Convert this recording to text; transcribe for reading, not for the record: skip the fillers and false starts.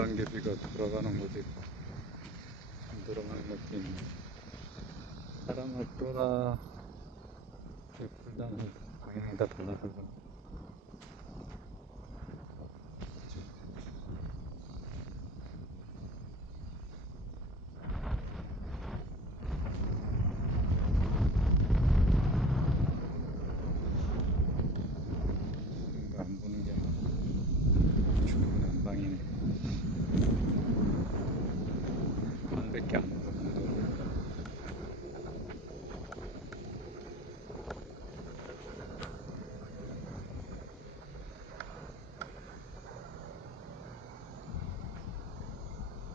물안개비가 돌아가는 곳이 있고 들어가는 것도 있네. 사람을 또라 불나무 방향이 다 달라서